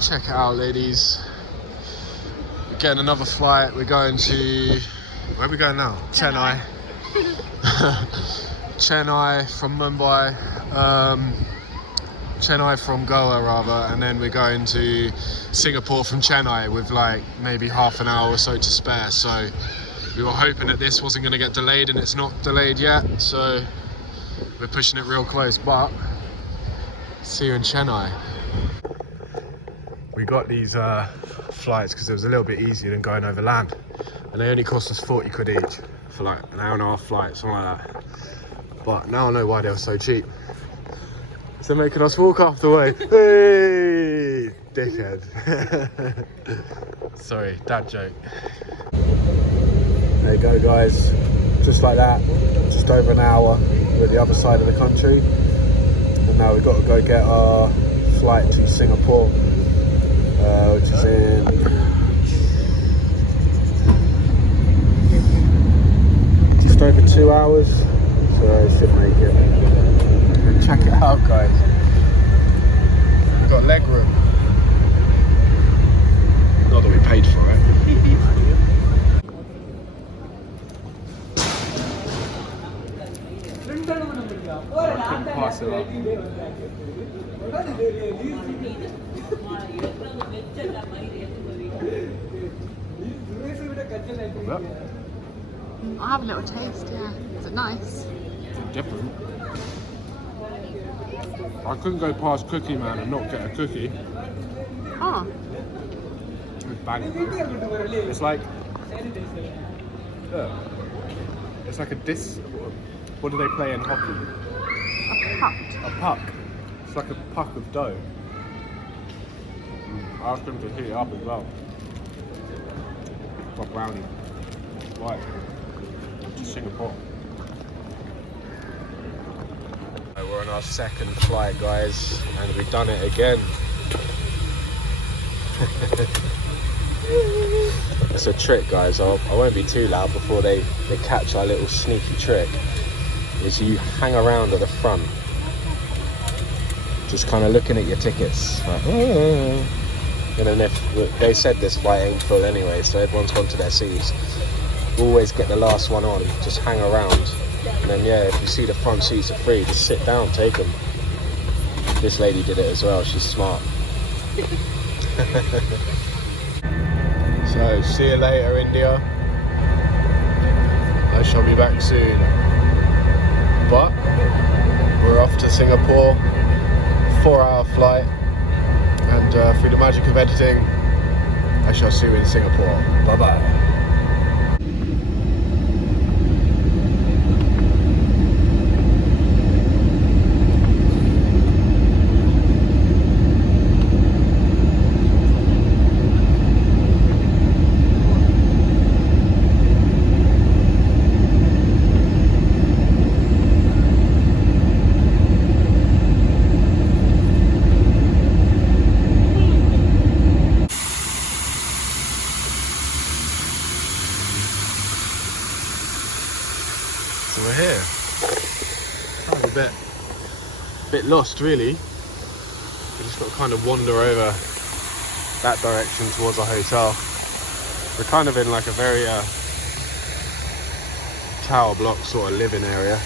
Check it out, ladies. We're getting another flight. We're going to... Where are we going now? Chennai. Chennai from Mumbai. Chennai from Goa, rather. And then we're going to Singapore from Chennai with like maybe half an hour or so to spare. So we were hoping that this wasn't going to get delayed, and it's not delayed yet. So we're pushing it real close, but see you in Chennai. We got these flights because it was a little bit easier than going over land, and they only cost us 40 quid each for like an hour and a half flight, something like that. But now I know why they were so cheap. So they're making us walk half the way. Hey, dickhead. Sorry, dad joke. There you go, guys. Just like that, just over an hour. We're at the other side of the country, and now we've got to go get our flight to Singapore. Which is in just over 2 hours, so I should make it. And check it out, guys. We've got leg room. Not that we paid for it. I couldn't pass it up. I'll have a little taste, yeah. Is it nice? Different. I couldn't go past Cookie Man and not get a cookie. Oh. It's banging. It's like, look, it's like a disc. What do they play in hockey? A puck. A puck. It's like a puck of dough. I asked them to heat it up as well. Got brownie. Right. To Singapore. We're on our second flight, guys, and we've done it again. It's a trick, guys. I won't be too loud before they catch our little sneaky trick. Is you hang around at the front, just kind of looking at your tickets. Like, oh. And then if they said this flight ain't full anyway, so everyone's gone to their seats. Always get the last one on, just hang around. And then yeah, if you see the front seats are free, just sit down, take them. This lady did it as well, she's smart. So, see you later, India. I shall be back soon. But we're off to Singapore, 4-hour flight, and through the magic of editing, I shall see you in Singapore. Bye bye. So we're here. Kind of a bit lost, really. We just got to kind of wander over that direction towards our hotel. We're kind of in like a very tower block sort of living area.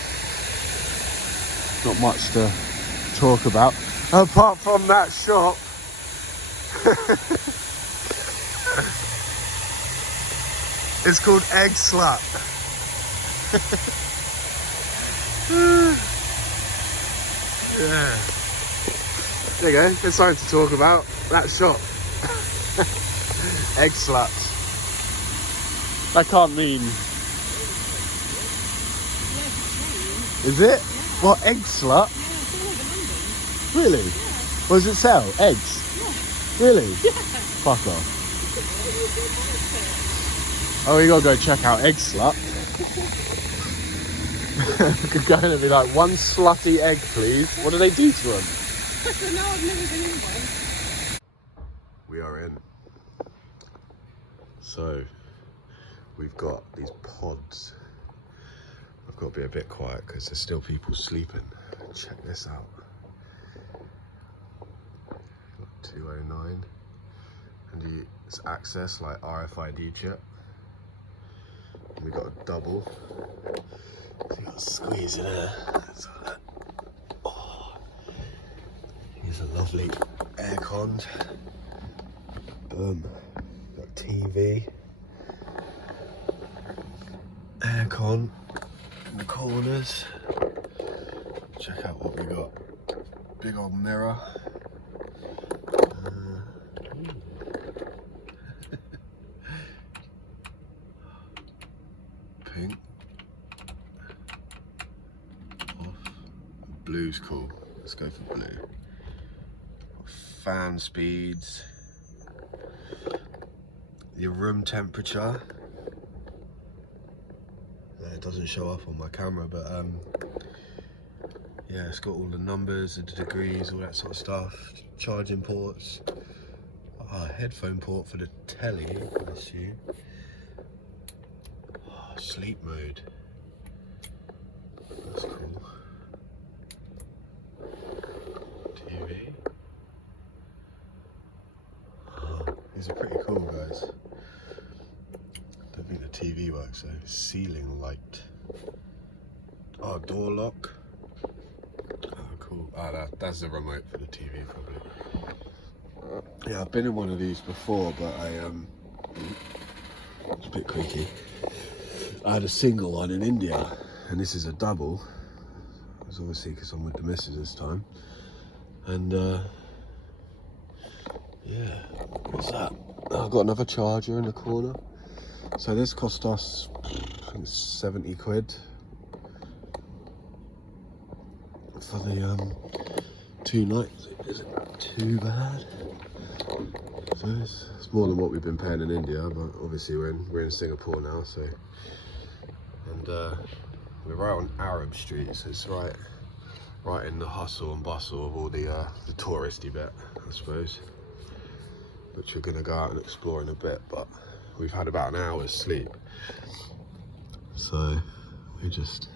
Not much to talk about apart from that shop. It's called Egg Slut. Yeah. There you go, there's something to talk about. That shop. Egg sluts. That can't mean. Is it? Yeah. What, egg slut? Yeah, it's all over London. Really? Yeah. What does it sell? Eggs? Yeah. Really? Yeah. Fuck off. Oh, we gotta go check out Egg Slut. We could go in and be like, one slutty egg, please. What do they do to them? No, I've never been in one. We are in. So, we've got these pods. I've got to be a bit quiet because there's still people sleeping. Check this out. 209. and it's access like RFID chip. And we got a double. So you got to squeeze in there. Oh, here's a lovely aircon. Boom. Got TV. Aircon in the corners. Check out what we got. Big old mirror. Pink. Off. Blue's cool. Let's go for blue. Fan speeds. Your room temperature. It doesn't show up on my camera, but yeah, it's got all the numbers, the degrees, all that sort of stuff. Charging ports. Headphone port for the telly, I assume. Sleep mode. That's cool. TV. These are pretty cool, guys. Don't think the TV works though. Ceiling light. Oh, door lock. Oh, cool. That's the remote for the TV, probably. Yeah, I've been in one of these before, but it's a bit creaky. I had a single one in India, and this is a double. It's obviously because I'm with the missus this time. And yeah, what's that? I've got another charger in the corner. So this cost us, I think it's 70 quid for the 2 nights. Isn't too bad. So it's more than what we've been paying in India, but obviously we're in Singapore now, so. And we're right on Arab Street, so it's right in the hustle and bustle of all the touristy bit, I suppose, which we're gonna go out and explore in a bit, but we've had about an hour's sleep, so we just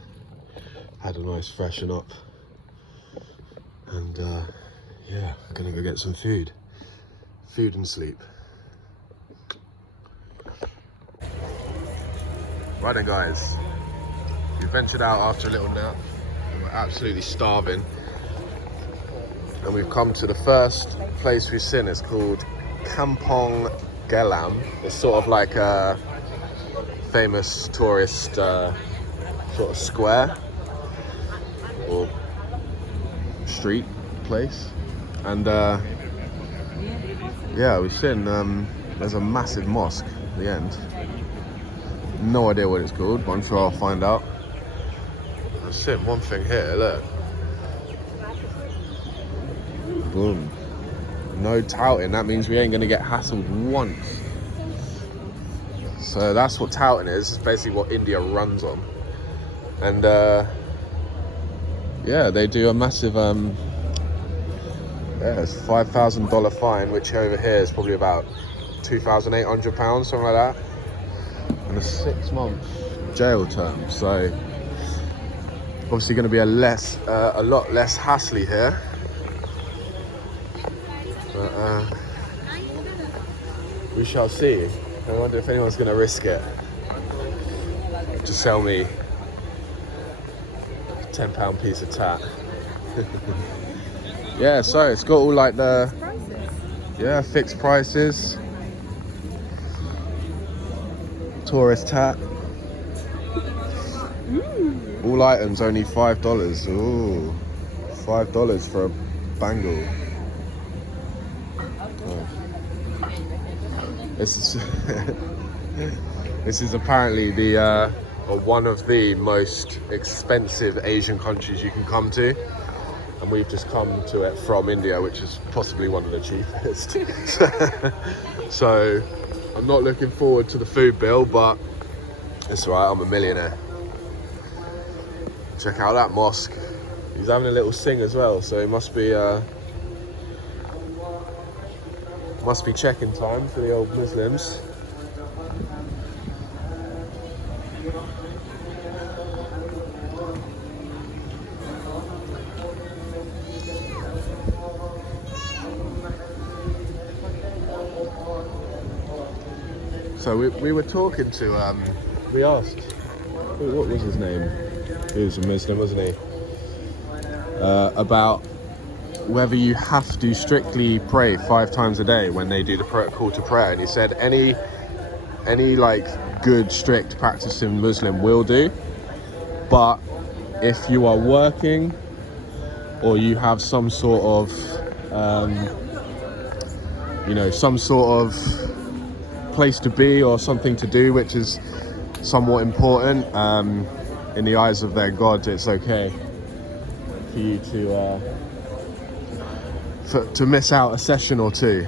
had a nice freshen up, and yeah, gonna go get some food and sleep. Right then, guys, we ventured out after a little nap. We were absolutely starving, and we've come to the first place we've seen. It's called Kampong Glam. It's sort of like a famous tourist sort of square or street place, and yeah, we've seen there's a massive mosque at the end. No idea what it's called, but I'm sure I'll find out. I've seen one thing here, look. Boom. No touting, that means we ain't gonna get hassled once. So that's what touting is. It's basically what India runs on. And yeah, they do a massive it's $5,000 fine, which over here is probably about £2,800, something like that. And a 6-month jail term. So obviously going to be a lot less hassly here. But we shall see. I wonder if anyone's going to risk it to sell me a £10 piece of tat. Yeah, so it's got all like the fixed prices. Tourist tat. All items only $5. Ooh, $5 for a bangle. Oh. This is apparently the one of the most expensive Asian countries you can come to, and we've just come to it from India, which is possibly one of the cheapest. So I'm not looking forward to the food bill, but it's alright, I'm a millionaire. Check out that mosque. He's having a little sing as well, so it must be check-in time for the old Muslims. So we were talking to, we asked, what was his name? He was a Muslim, wasn't he? About whether you have to strictly pray 5 times a day when they do the call to prayer. And he said any like good, strict practicing Muslim will do. But if you are working or you have some sort of, some sort of place to be or something to do which is somewhat important, in the eyes of their God, it's okay for you to miss out a session or two.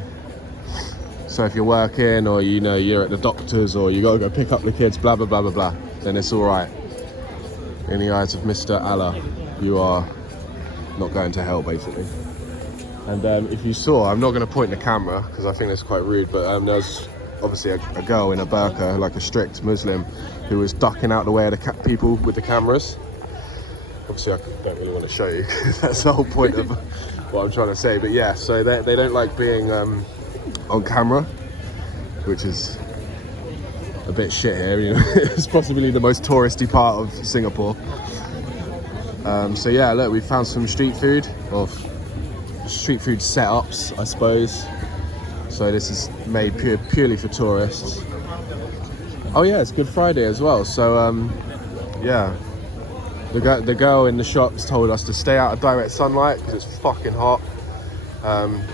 So if you're working or you're at the doctor's or you gotta go pick up the kids, blah blah blah blah blah, then it's all right. In the eyes of Mr. Allah, you are not going to hell, basically. And if you saw, I'm not going to point the camera because I think that's quite rude, but there's obviously a girl in a burqa, like a strict Muslim, who was ducking out the way of the people with the cameras. Obviously I don't really want to show you, that's the whole point of what I'm trying to say. But yeah, so they don't like being on camera, which is a bit shit here. It's possibly the most touristy part of Singapore. So yeah, look, we found some street food setups, I suppose. So this is made purely for tourists. Oh yeah, it's Good Friday as well. So yeah, the girl in the shops told us to stay out of direct sunlight because it's fucking hot.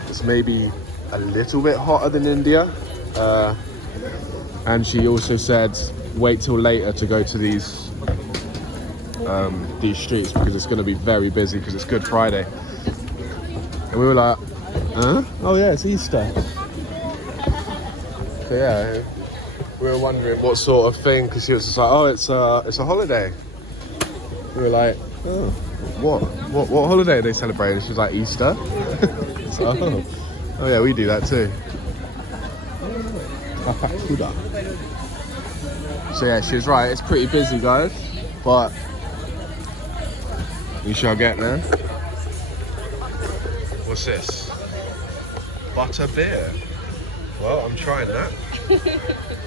It's maybe a little bit hotter than India. And she also said wait till later to go to these streets because it's going to be very busy because it's Good Friday. And we were like, huh? Oh yeah, it's Easter. So yeah, we were wondering what sort of thing, because she was just like, oh, it's a holiday. We were like, oh, what holiday are they celebrating? She was like, Easter. So, oh yeah, we do that too. So yeah, she was right, it's pretty busy, guys, but we shall get there. What's this? Butter beer. Well, I'm trying that.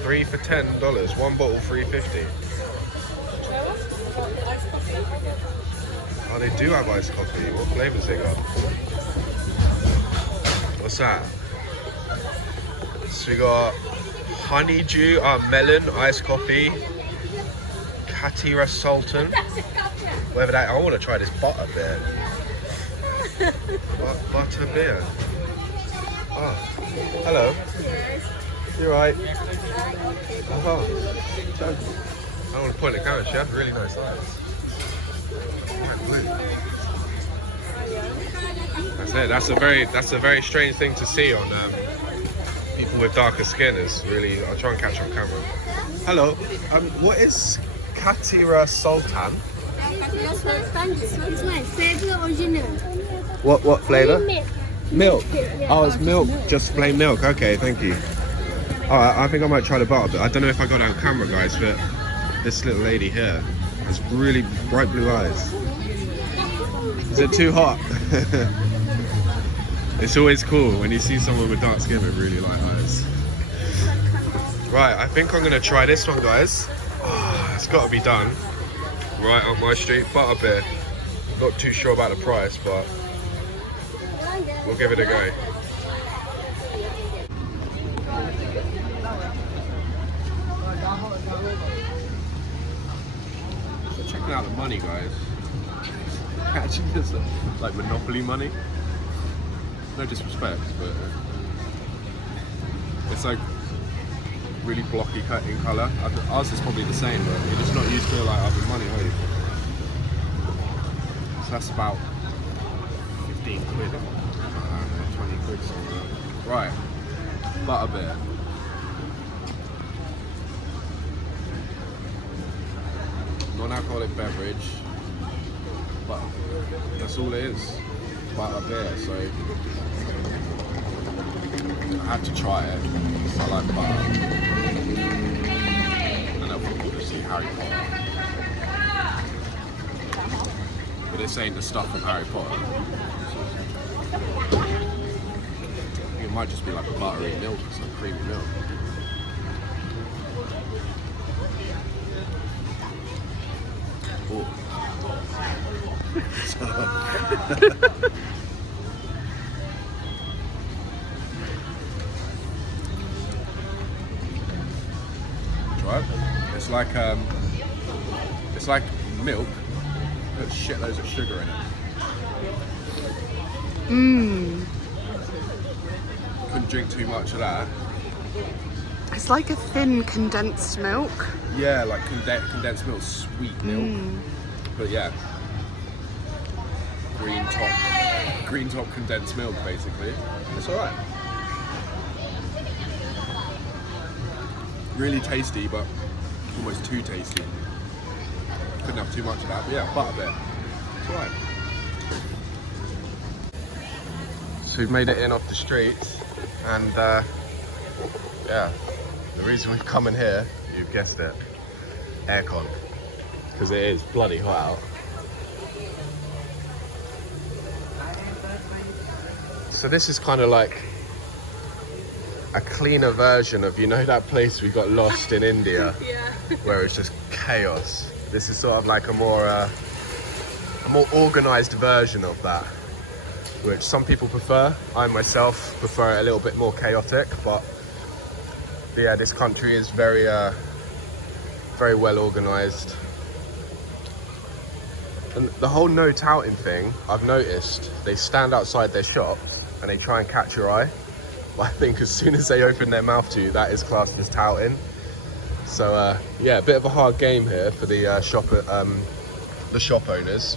3 for $10. 1 bottle, $3.50. Oh, they do have iced coffee. What flavors they got? What's that? So we got honeydew, melon, iced coffee, Katira Sultan. Whatever that. I want to try this butter beer. Butter beer. Oh, hello. You right? Oh, I don't want to point the camera. She had really nice eyes. That's it. That's a very strange thing to see on people with darker skin. Is really. I'll try and catch on camera. Hello. What is Katira Sultan? What flavour? Milk. Oh, it's milk. Just plain milk. Okay, thank you. Oh, I think I might try the butter, but I don't know if I got it on camera, guys, but this little lady here has really bright blue eyes. Is it too hot? It's always cool when you see someone with dark skin with really light eyes. Right, I think I'm gonna try this one, guys. Oh, it's gotta be done. Right on my street, butter beer. Not too sure about the price, but we'll give it a go. So checking out the money, guys. Actually, it's like Monopoly money. No disrespect, but it's like really blocky in colour. Ours is probably the same, but you're just not used to like other money, are you? So that's about 15 quid. 20 quid somewhere. Right, butter beer. Non-alcoholic beverage, but that's all it is. Butter beer, so I had to try it because I like butter. And I'll probably see Harry Potter. But this ain't the stuff from Harry Potter. It might just be like a buttery milk or some creamy milk. before. Right? It's like milk, put shitloads of sugar in it. Couldn't drink too much of that. It's like a thin condensed milk. Yeah, like condensed milk, sweet milk. But yeah, green top condensed milk basically. It's alright. Really tasty, but almost too tasty. Couldn't have too much of that, but yeah, butterbit. It's alright. So we've made it in off the streets, and yeah, the reason we've come in here, you've guessed it, aircon, because it is bloody hot out. So this is kind of like a cleaner version of, you know, that place we got lost in India, where it's just chaos. This is sort of like a more organized version of that, which some people prefer. I myself prefer it a little bit more chaotic, but yeah, this country is very well organized. And the whole no touting thing, I've noticed, they stand outside their shops and they try and catch your eye. But I think as soon as they open their mouth to you, that is classed as touting. So yeah, a bit of a hard game here for the shop owners,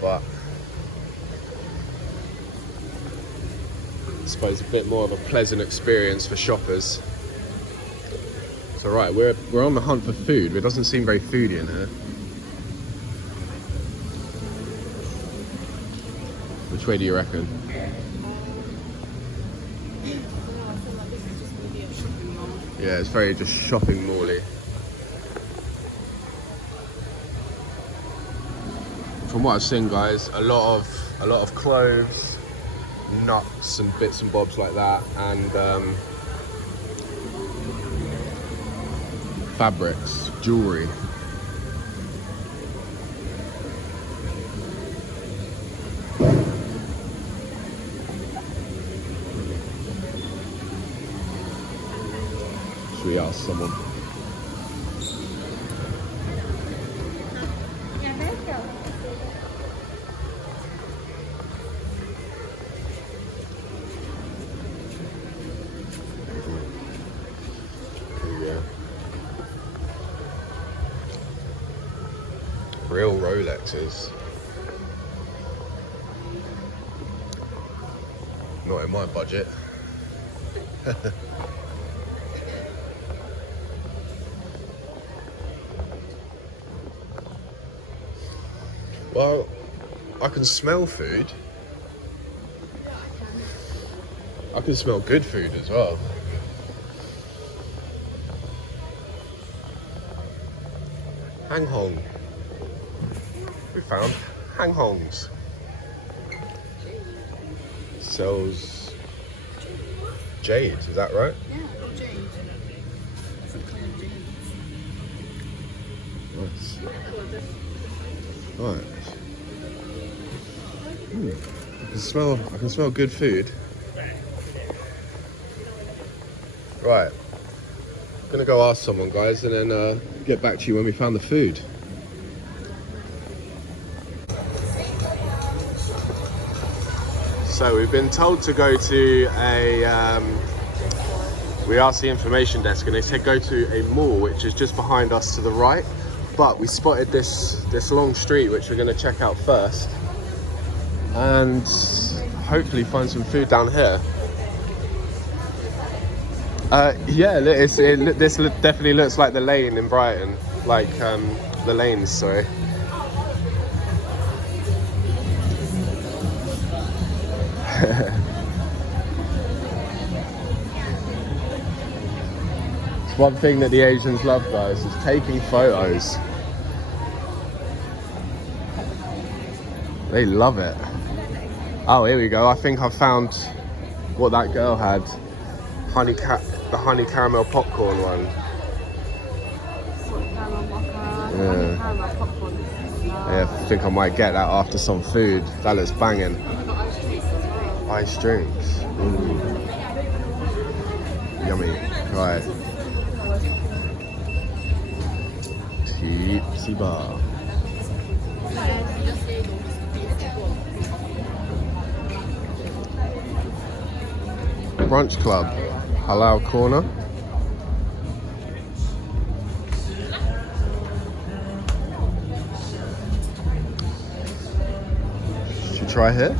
but I suppose a bit more of a pleasant experience for shoppers. So right, we're on the hunt for food. It doesn't seem very foodie in here. Which way do you reckon? Yeah, it's very just shopping mall-y. From what I've seen, guys, a lot of clothes, nuts and bits and bobs like that, and fabrics, jewelry. Should we ask someone? Real Rolexes. Not in my budget. Well, I can smell food. I can smell good food as well. Hang Hong. We found Hang Hongs. Sells jade, is that right? Yeah, jade. Nice. Right. I can smell good food. Right. Gonna go ask someone, guys, and then get back to you when we found the food. So we've been told to go to a, we asked the information desk and they said go to a mall which is just behind us to the right, but we spotted this long street which we're going to check out first and hopefully find some food down here. Yeah, this definitely looks like the lane in Brighton, like the lanes, sorry. It's one thing that the Asians love, guys, is taking photos. They love it. Oh, here we go. I think I found what that girl had. The honey caramel popcorn one. salted caramel mocha, Yeah. honey caramel popcorn. Yeah, I think I might get that after some food. That looks banging. We've got ice drinks as well. Ice drinks. Yummy. Right. Tipsy bar. Brunch Club. Halal corner. Should we try here?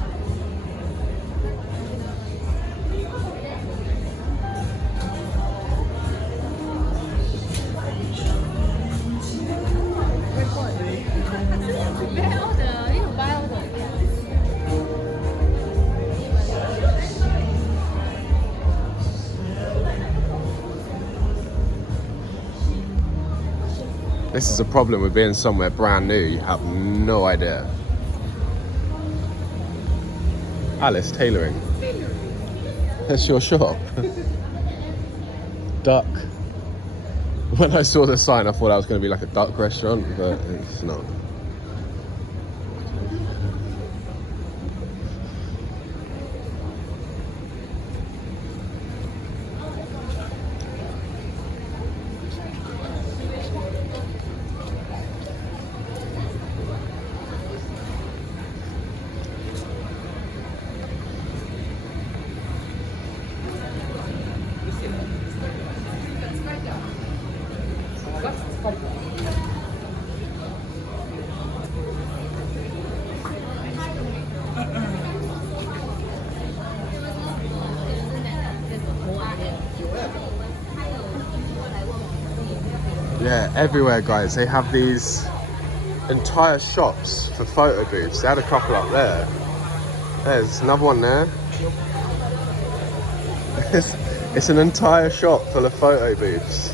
This is a problem with being somewhere brand new. You have no idea. Alice Tailoring. That's your shop. Duck. When I saw the sign, I thought that was going to be like a duck restaurant, but it's not. Yeah, everywhere, guys. They have these entire shops for photo booths. They had a couple up there. There's another one there. It's an entire shop full of photo booths.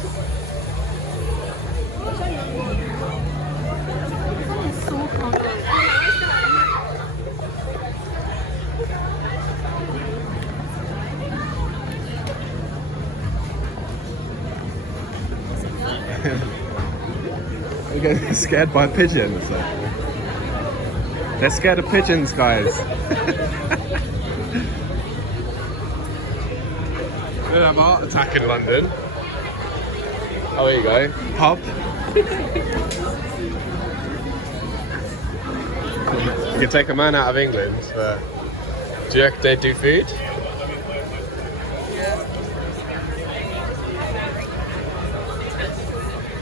They're getting scared by pigeons. They're scared of pigeons, guys. They don't have a heart attack in London. Oh, there you go. Pub. You can take a man out of England, but do you reckon they do food?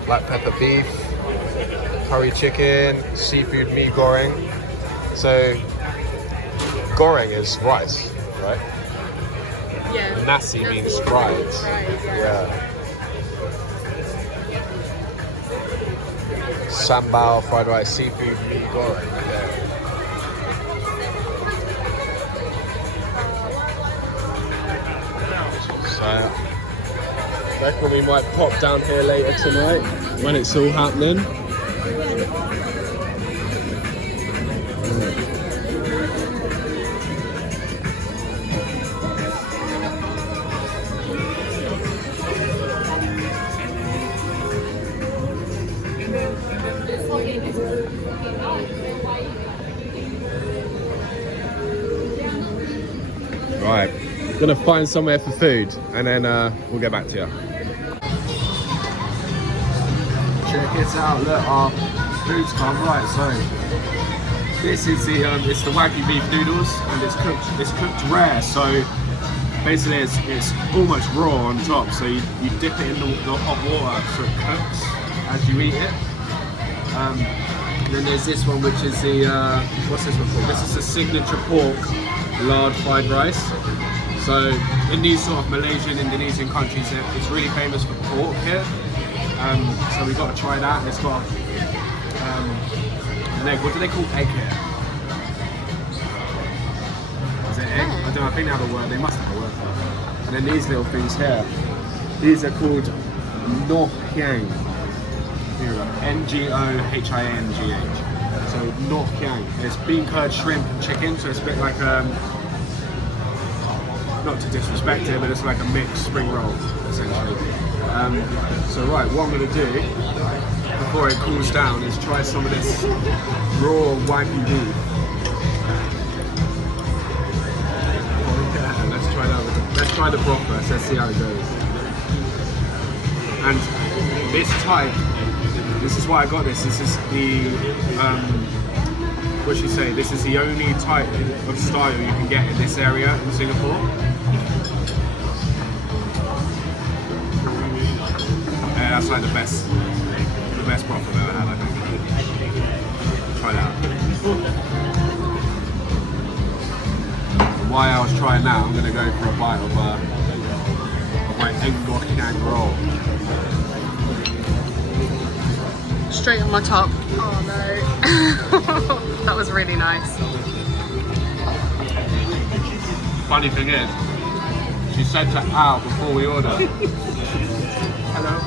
Black pepper beef, curry chicken, seafood mee goreng. So, goreng is rice, right? Yeah. Nasi means fried. Yeah. Sambal, fried rice, seafood mee goreng. Yeah. So, I reckon we might pop down here later tonight when it's all happening. Right, gonna find somewhere for food and then we'll get back to you. Check it out, look, our food's come. Right, so this is it's the Wagyu beef noodles, and it's cooked rare, so basically it's almost raw on top, so you dip it in the hot water so it cooks as you eat it. And then there's this one, which is the what's this one called? This is the signature pork lard fried rice. So in these sort of Malaysian, Indonesian countries, it's really famous for pork here. So we've got to try that. It's got an egg. What do they call egg here? Is it egg? I don't know. I think they have a word. They must have a word for it. And then these little things here. These are called ngoh hiang. Ngohingh. So ngoh hiang. It's bean curd, shrimp, and chicken. So it's a bit like not to disrespect it, but it's like a mixed spring roll essentially. So right, what I'm going to do before it cools down is try some of this raw wagyu beef. Yeah, let's try that. Let's try the broth first. Let's see how it goes. And this type, this is why I got this. This is the what should you say? This is the only type of style you can get in this area in Singapore. Yeah, that's like the best broth I've ever had, I think. Try that. And while I was trying that, I'm gonna go for a bite of my egg gochujang roll. Straight on my top. Oh no. That was really nice. Funny thing is, she said to Al before we ordered, hello,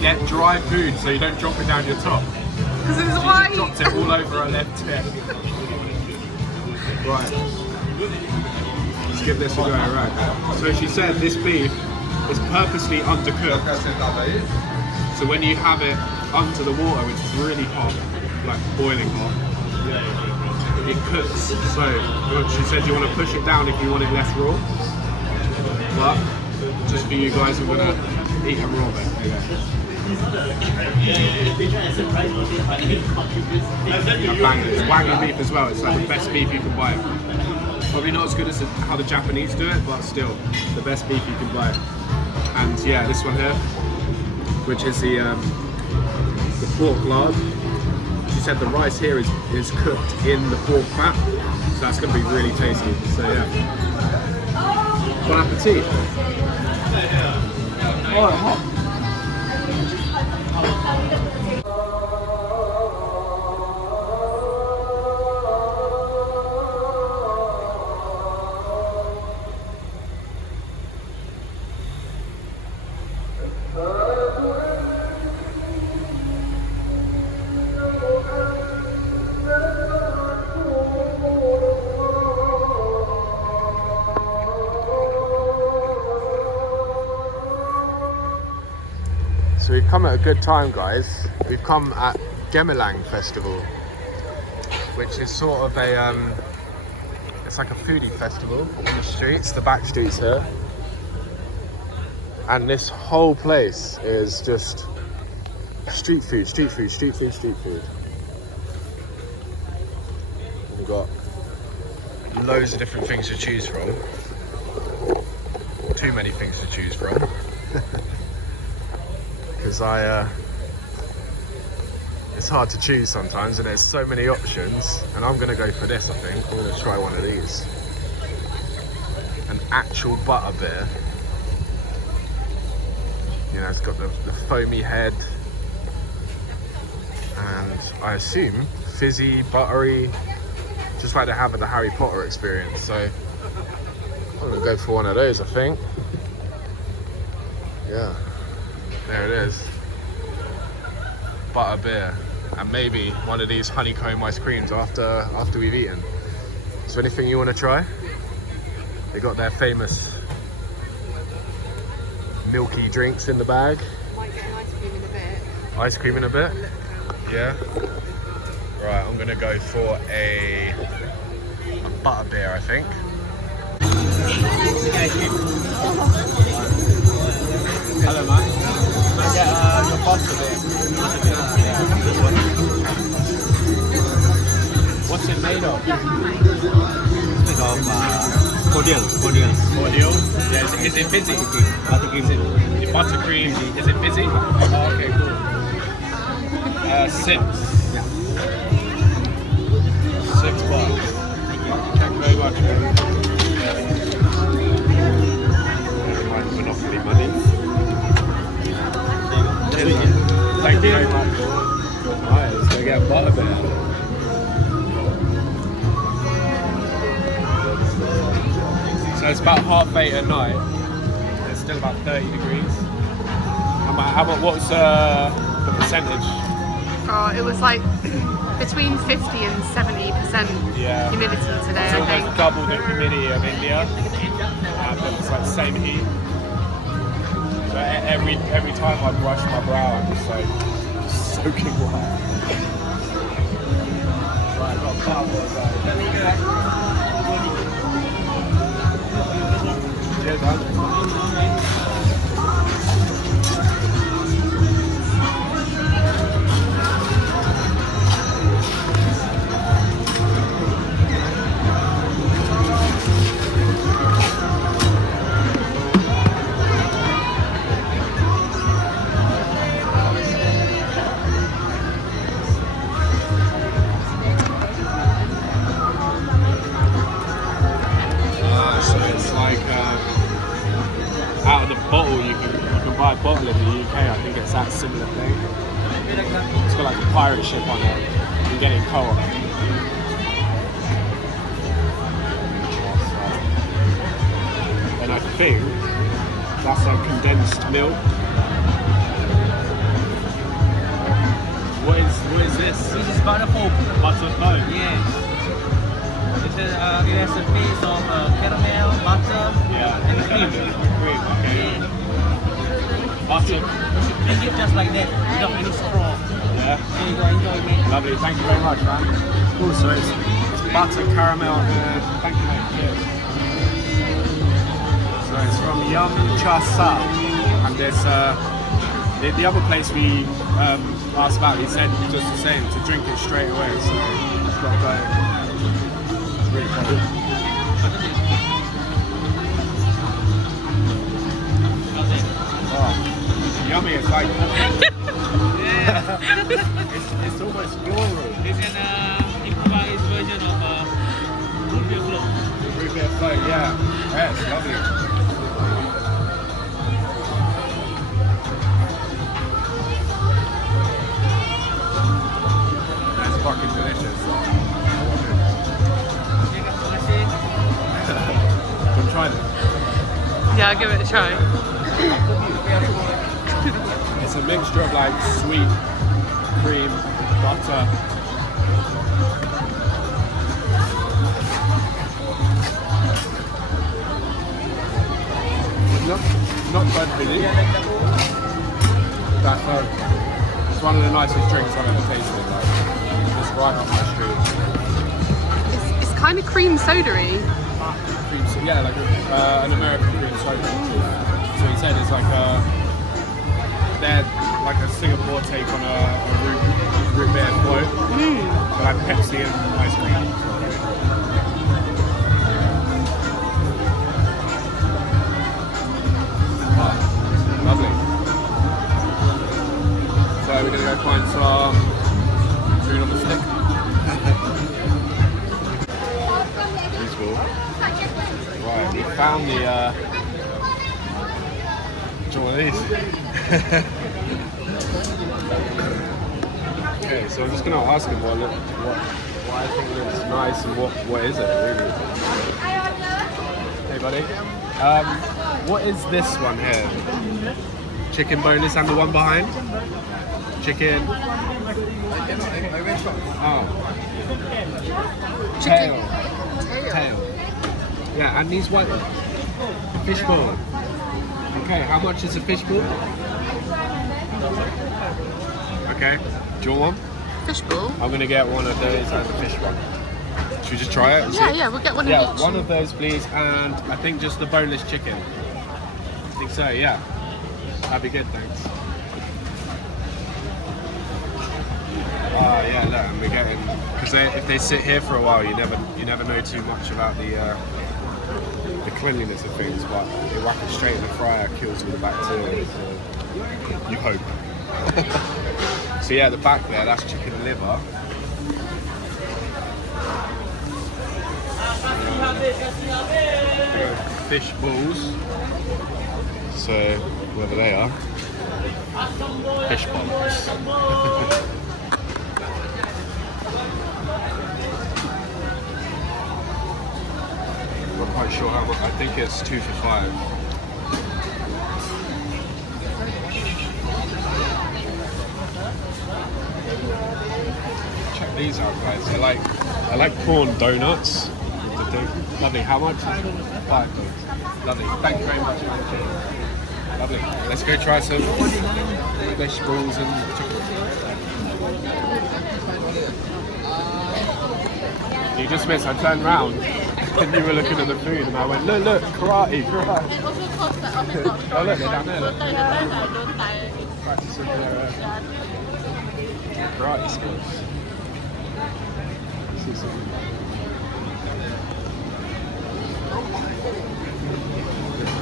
get dry food so you don't drop it down your top. Because it was She white. dropped it all over her left hip. Right. Let's give this a go, right. So she said this beef is purposely undercooked. So when you have it under the water, which is really hot, like boiling hot, it cooks. So she said you want to push it down if you want it less raw. But just for you guys, I'm gonna eat a raw bit. I banged it. It's wagyu beef as well. It's like the best beef you can buy. Probably not as good as how the Japanese do it, but still the best beef you can buy. And yeah, this one here, which is the pork lard. She said the rice here is cooked in the pork fat, so that's going to be really tasty. So yeah, bon appetit. Oh, hot. So we've come at a good time, guys. We've come at Gemilang Festival, which is sort of a, it's like a foodie festival on the streets, the back streets here. And this whole place is just street food, street food, street food, street food. And we've got loads of different things to choose from. Too many things to choose from. Because it's hard to choose sometimes and there's so many options, and I'm gonna go for this. I think I'm gonna try one of these, an actual butter beer. You know, it's got the foamy head and I assume fizzy, buttery, just like they have at the Harry Potter experience. So I'm gonna go for one of those, I think. Yeah. There it is. Butter beer. And maybe one of these honeycomb ice creams after we've eaten. So anything you want to try? They got their famous milky drinks in the bag. Might get an ice cream in a bit. Ice cream in a bit? Yeah. Right, I'm gonna go for a butter beer, I think. Hello, man. Can I get your butter beer? This one. What's it made of? It's made of cordial. Yeah, is it fizzy? Buttercream. The buttercream, is it fizzy? Oh, okay, cool. 6. Yeah. $6. Thank you very much, man. My Monopoly money. Thank you very much. Alright, let's go get a butter beer. So it's about 8:30 at night. It's still about 30 degrees. What's the percentage? Oh, it was like between 50 and 70% Yeah. humidity today, It's I almost think. double the humidity of India. But it's like the same heat. So every time I brush my brow, I'm just like soaking wet. Right, I got bubbles, guys. Cheers, man. So it's like out of the bottle, you can buy a bottle in the UK. I think it's that similar thing. It's got like a pirate ship on it. You can get it in co-op. And I think that's like condensed milk. What is this? This is butterfoam. Butterfoam. Yes. It has a base of caramel, butter, Yeah. and cream. Cream. Okay. Butter. Drink it just like that, without any straw. Yeah. There you go, enjoy, mate. Lovely. Thank you very much, man. Cool. So it's butter, caramel, and thank you, mate. Cheers. So it's from Yum Cha Sa, and there's the other place we asked about. He said just the same, to drink it straight away. So it's got to go. It's really cool. Oh, yummy! It's like it's almost floral. It's an improvised version of root beer float. Root beer float, yeah. Yeah, it's lovely. That's fucking delicious. Come try it. Yeah, I'll give it a try. It's a mixture of like sweet cream, butter. Not bad really. That's it's one of the nicest drinks I've ever tasted. Like, it's right up my street. It's kind of cream soda-y. Cream, yeah, like an American cream soda. So he said it's like they're like a Singapore take on a root beer float. So like Pepsi and ice cream. Lovely. So we're gonna go find some food on the stick. Useful. Right, we found the do you want these? Okay, so I'm just gonna ask him what I think looks nice and what is it really. Hey buddy. What is this one here? Chicken boneless and the one behind? Chicken. Oh. Chicken. Tail. Yeah, and these white fishbowl. Okay, how much is a fishbowl? Okay. Do you want one? Fishbowl? I'm gonna get one of those and the fish one. Should we just try it? And Yeah, see? yeah, we'll get one Yeah, of each. one of those please, and I think just the boneless chicken. I think so, yeah. That'd be good, thanks. Oh yeah, look, and we're getting, because if they sit here for a while, you never know too much about the cleanliness of things, but you whack it straight in the fryer, kills all the bacteria. So you hope. So yeah, the back there, that's chicken liver. Fish balls. So wherever they are, fish balls. I'm not quite sure how much. I think it's 2 for $5. Check these out, guys. I like prawn donuts. Lovely. How much? $5. Lovely. Thank you very much. Lovely. Let's go try some vegetables and chicken. You just missed. I turned round and you were looking at the food, and I went, look, karate. Oh look, they're down there. Look. Practicing their karate skills. See some.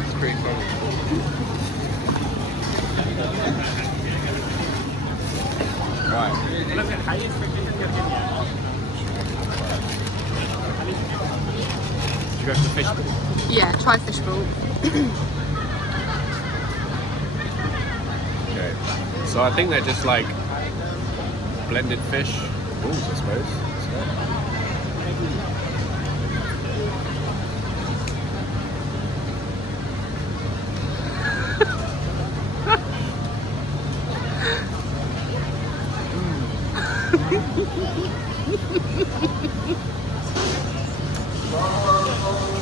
It's pretty funny. Right. Did you go for the fish ball? Yeah, try fishbowl. Okay. So I think they're just like blended fish balls, I suppose.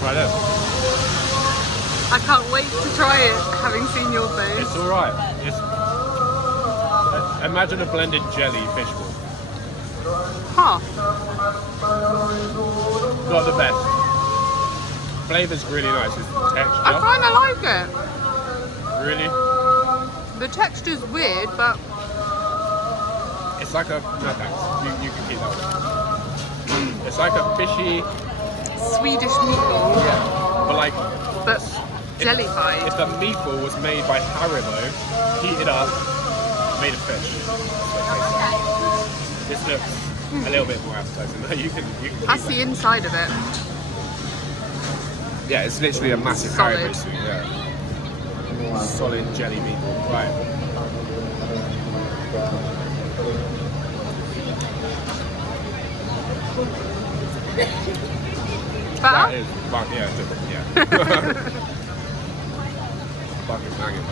Right there. I can't wait to try it, having seen your face. It's alright. Imagine a blended jelly fish ball. Huh. Not the best. Flavour's really nice. It's the I texture. kind of like it. Really? The texture's weird, but It's like a... No thanks. You can keep that one. It's like a fishy... Swedish meatball, But like... but jellified. If the meatball was made by Haribo, heated up, made of fish. This looks a little bit more appetizing. You can keep That's that. the inside of it. Yeah, it's literally a massive Solid. Haribo suit. Yeah. Solid jelly meatball. Right. That Better? is, yeah, different, yeah. Fucking banging.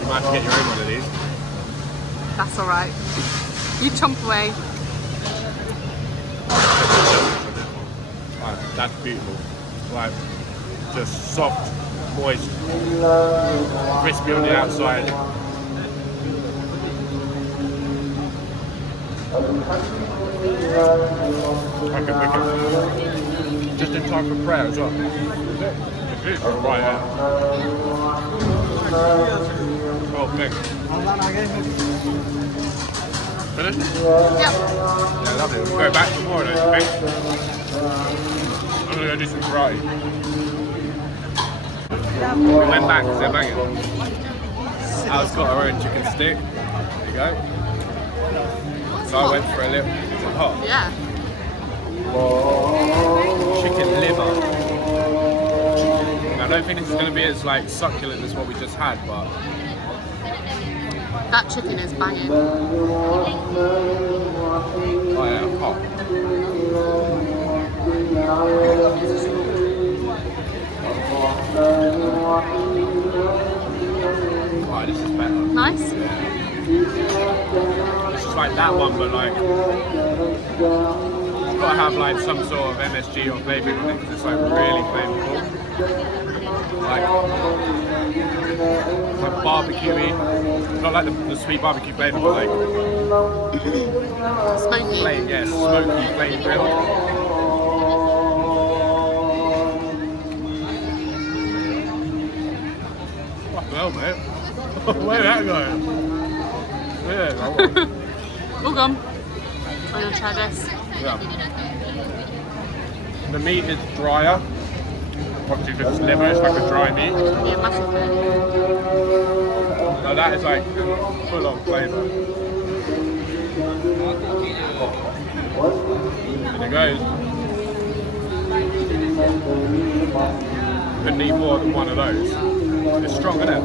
You might have to get your own one of these. That's alright. You chomp away. Right, that's beautiful. Like, just soft, moist, crispy on the outside. Okay, wicked. Just in time for prayer as well. It's beautiful, right there. Oh, thanks. Finished? Yep. Yeah, lovely. We'll go back for more of those, okay? I'm gonna go do some karate. We went back because they're banging. Al's got her own chicken stick. There you go. So I went for a little. Is it hot? Yeah. Chicken liver. I don't think this is going to be as like succulent as what we just had, but That chicken is banging. oh yeah, hot. Oh, this is better. Nice. This is like that one, but like it's got to have like some sort of MSG or flavour in it because it's like really flavourful. Like barbecue-y, not like the sweet barbecue flavour, but like Smoky. plain, yeah, smoky, plain grilled. Fucking hell, mate. Where'd that go? Yeah, All gone. I'm gonna try this. yeah. The meat is drier. Obviously, because it's liver, it's like a dry meat. Yeah, massively. No, that is like full on flavour. And it goes. Couldn't eat more than one of those. It's strong, isn't it?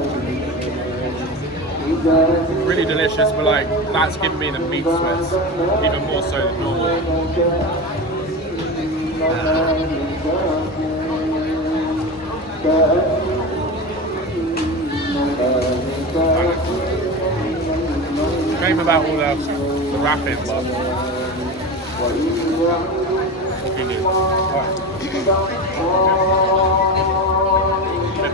Really delicious, but like that's giving me the meat sweats, even more so than normal. Shame about all the wrapping, but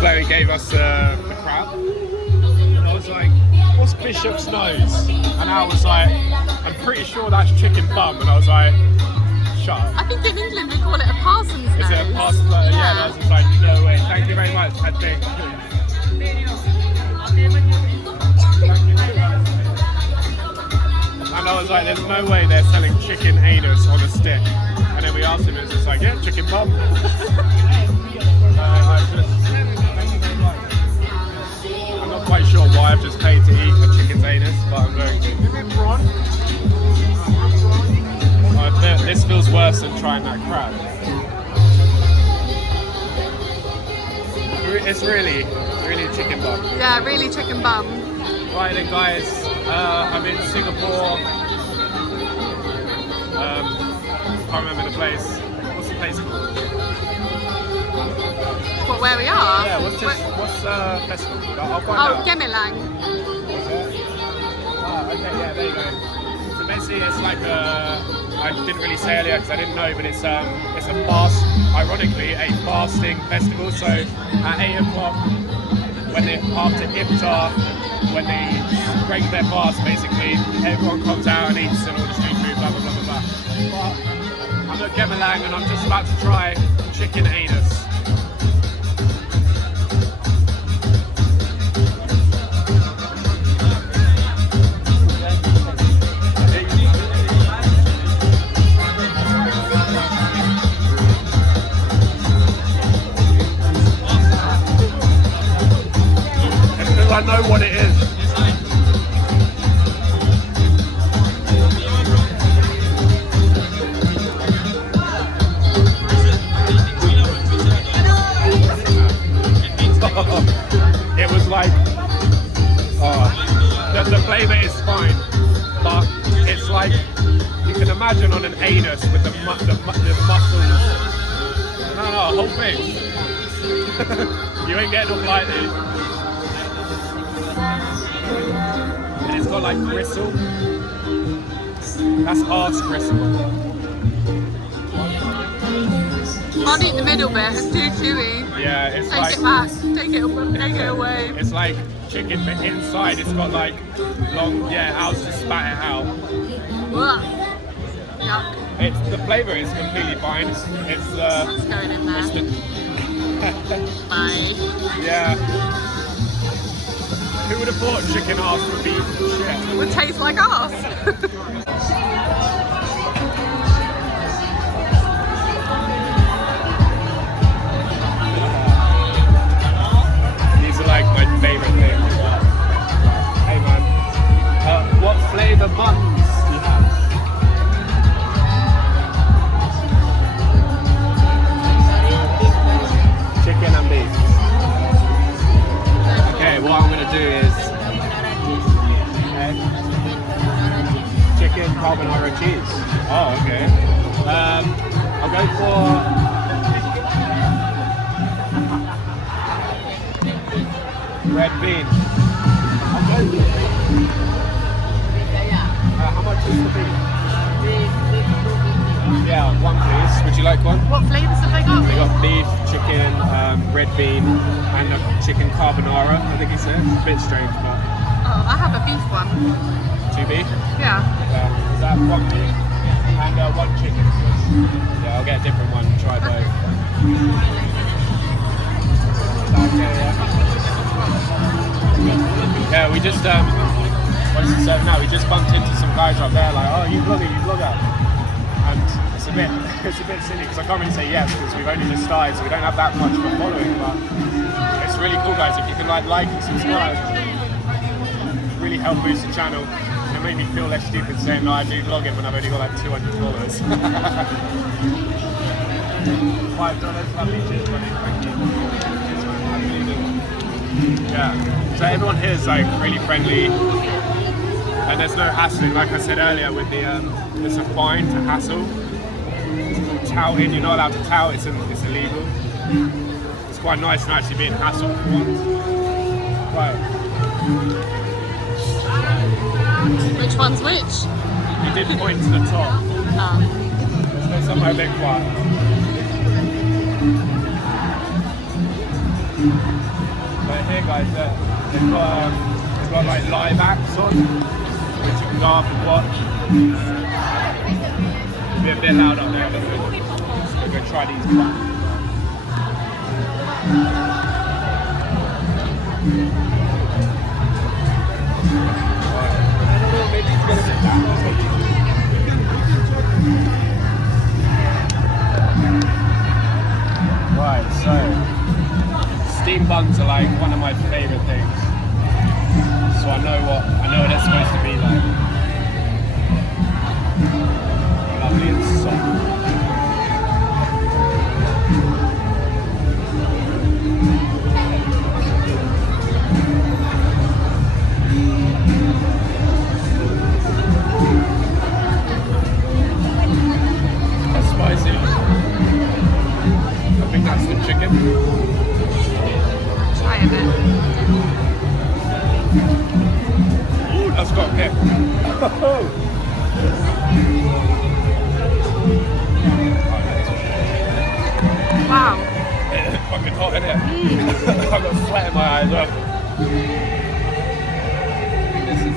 is where he gave us the crab. And I was like, what's Bishop's nose? And I was like, I'm pretty sure that's chicken bum. And I was like, shut up. I think in England we call it a parson's nose. Is it a parson's nose? Yeah, I was just like, no way. Thank you very much, I think. And I was like, there's no way they're selling chicken anus on a stick. And then we asked him, it's just like, yeah, chicken bum. I'm not quite sure why I've just paid to eat a chicken's anus, but I'm going to. This feels worse than trying that crab. It's really chicken bum. Yeah, really chicken bum. Right then, guys, I'm in Singapore. Can't remember the place. What's the place called? What, where we are? Yeah, what's festival? I'll find Oh, out. Gemilang. What's that? Ah, okay, yeah, there you go. So basically, it's like I didn't really say earlier because I didn't know, but it's a fast, ironically, a fasting festival. So at 8 o'clock, after iftar, when they break their fast, basically, everyone comes out and eats and all the street food, blah blah blah blah blah. But I'm at Gemilang and I'm just about to try chicken anus. I know what it is. It was like, the flavour is fine, but it's like, you can imagine on an anus with the muscles. No, whole thing. You ain't getting off lightly. And it's got like gristle. That's arse gristle. Can't eat the middle bit, it's too chewy. Yeah, it's Take like... it back, take it away. It's like chicken, but inside it's got like long, hours to spat it out. Ugh. Yuck. The flavour is completely fine. It's What's going in there? Bye. Yeah. Who would have thought chicken arse would be shit? It would taste like arse. These are like my favourite things. Hey man, what flavour buns do you have? Chicken and beef. Okay, what I'm going to do is chicken carbonara cheese. Oh, okay. I'll go for red bean. I'll go for how much is the beef? Yeah, one please. Would you like one? What flavours have they got? They got beef, chicken, red bean, and a chicken carbonara. I think he said. A bit strange, but. Oh, I have a beef one. 2 beef. Yeah. Is that one beef and one chicken? Yeah, I'll get a different one. Try both. Yeah, we just what is it said now? We just bumped into some guys up there, like, oh, you vlogger. And it's a bit silly because I can't really say yes because we've only just started, so we don't have that much of a following. But it's really cool, guys. If you can like and subscribe, really help boost the channel. And it made me feel less stupid saying no, I do vlogging when I've only got like 200 followers. $5, lovely, cheers, buddy. Thank you. Yeah. So everyone here is like really friendly. And there's no hassling, like I said earlier, with the it's a fine to hassle. It's called touting. You're not allowed to tout. It's illegal. It's quite nice to actually being hassled for once. Right. Which one's which? You did point to the top. Oh. Let's go somewhere a bit quiet. But here, guys, they've got like live acts on, which you can go up and watch. It'll be a bit loud up there, but we're going to try these buns. Right, so steam buns are like one of my favourite things. So I know what they're supposed to be like. Lovely and soft. That's spicy. I think that's the chicken. Try a bit. Ooh, that's got a kick. Wow. It's fucking hot, isn't it? I've got sweat in my eyes up. This is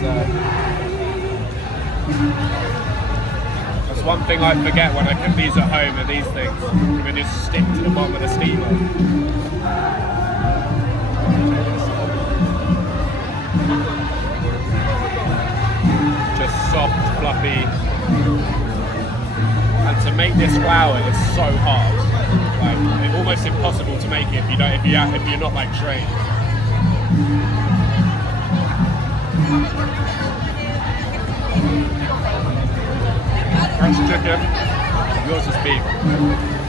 that's one thing I forget when I cook these at home are these things. They just stick to the bottom of the steamer. Just soft, fluffy. And to make this flour is so hard. Like, it's almost impossible to make it if you're not like trained. That's chicken. Yours is beef.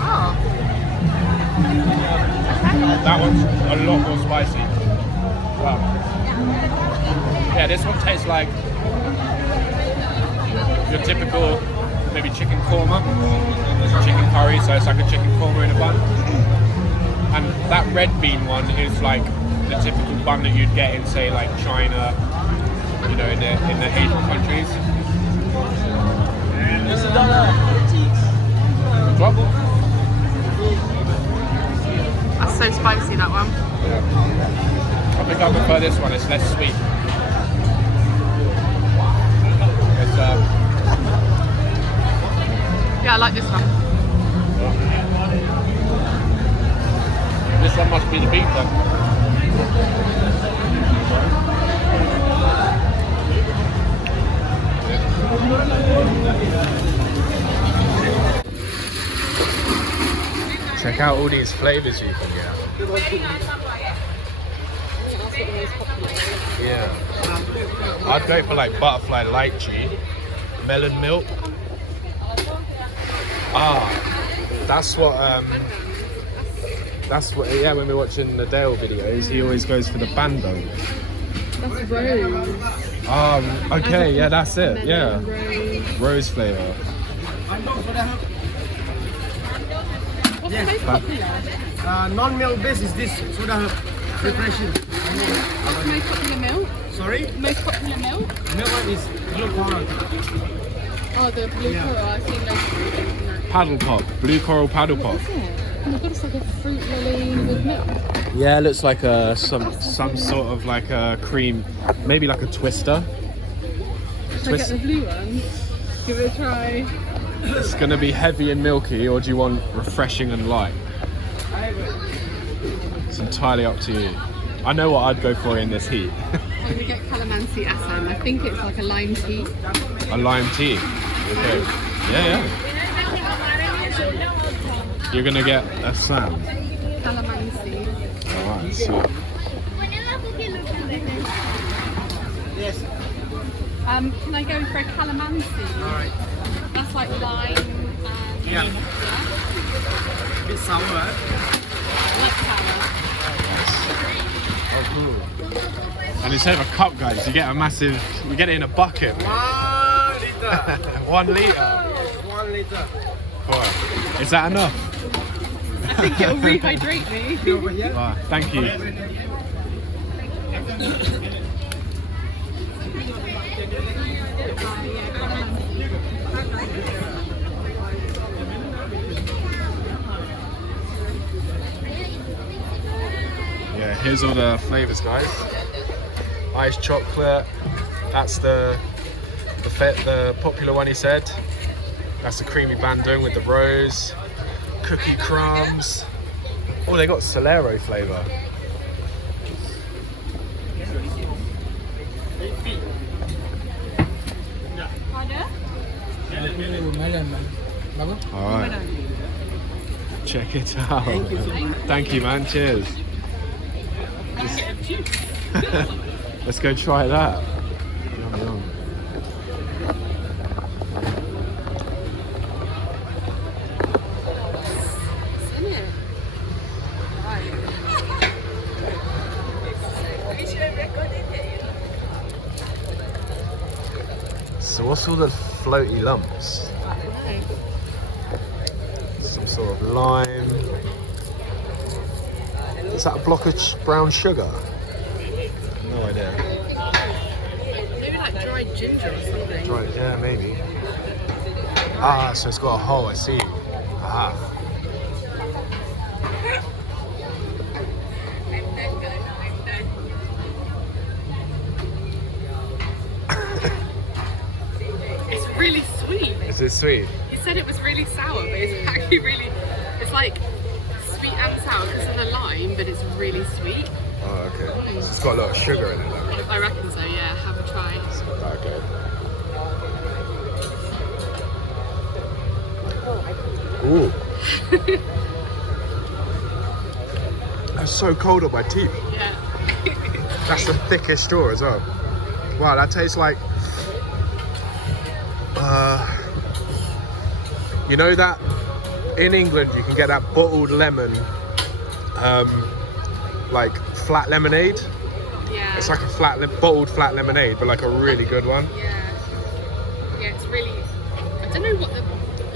Oh. That one's a lot more spicy. Wow. Yeah, this one tastes like your typical maybe chicken korma. Chicken curry, so it's like a chicken korma in a bun. And that red bean one is like the typical bun that you'd get in, say, like China, you know, in the Asian countries. Drop. That's so spicy, that one. I think I prefer this one, it's less sweet. It's, Yeah, I like this one. this one must be the beef then. Check out all these flavours you can get. Yeah. I'd go for like butterfly lychee, melon milk. That's what yeah, when we're watching the Dale videos, he always goes for the bando. That's rose. Okay, yeah, that's it. Yeah. Rose flavour. What's the most popular? Non-milk base is this soda refreshing. What's the most popular milk? Sorry? Most popular milk? Milk one is blue coral. Oh, the blue coral. I've seen those. Paddle pop, blue coral paddle pop. What is it? Oh my god, it's like a fruit lolly with milk. Yeah, it looks like some sort of like a cream, maybe like a twister. Should I get the blue one? Give it a try. It's gonna be heavy and milky, or do you want refreshing and light? It's entirely up to you. I know what I'd go for in this heat. I'm gonna get calamansi assam. I think it's like a lime tea. A lime tea. Okay. Yeah. You're gonna get assam. Calamansi. Alright, so Can I go for a calamansi? Alright. That's like lime and Yeah. Bit sour. I like sour. and instead of a cup, guys, you get a massive. You get it in a bucket. 1 liter. 1 litre. Yes, 1 liter. Alright. Is that enough? I think it'll rehydrate me. Over here. Thank you. Here's all the flavors, guys. Iced chocolate. That's the popular one, he said. That's the creamy bandung with the rose. Cookie crumbs. Oh, they got Solero flavor. Alright. Check it out. Thank you, man. Cheers. Let's go try that. Yum, yum. So what's all the floaty lumps? Some sort of lime. Is that a block of brown sugar? No idea. Maybe like dried ginger or something. Dried, yeah, maybe. Ah, so it's got a hole, I see. Ah. It's really sweet. Is it sweet? You said it was really sour, but it's actually really, it's like sweet and sour because of the lime, but it's really sweet. Oh, okay. So it's got a lot of sugar in it though. I reckon so, yeah. Have a try. It's not that good. Ooh. That's so cold on my teeth. Yeah. That's the thickest straw as well. Wow, that tastes like... you know that in England you can get that bottled lemon, like flat lemonade? Yeah. It's like a bottled flat lemonade, but like a really good one. Yeah. Yeah, it's really, I don't know what the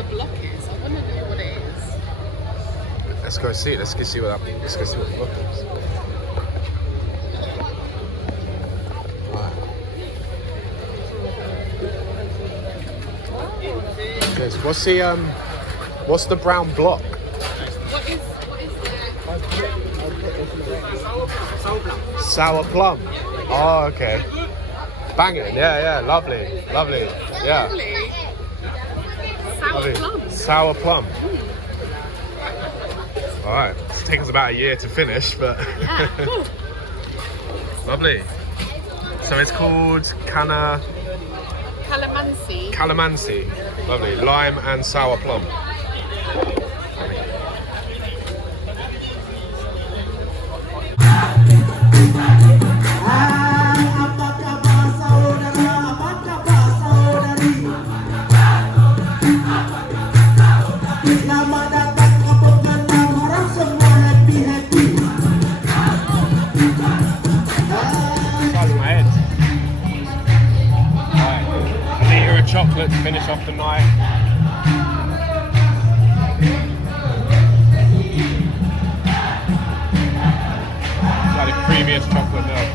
block is. I wonder what it is. Let's go see it. Let's go see what the block is. Wow. Okay, so what's the brown block? What is Sour plum. Oh, okay. Banging. Yeah, lovely. Yeah. lovely? Sour Lovely. plum. Sour plum. All right. It's taken us about a year to finish, but Yeah. Cool. lovely. So it's called Calamansi. Calamansi. Lovely. Lime and sour plum. Chocolate to finish off the night. It's like the creamiest chocolate milk.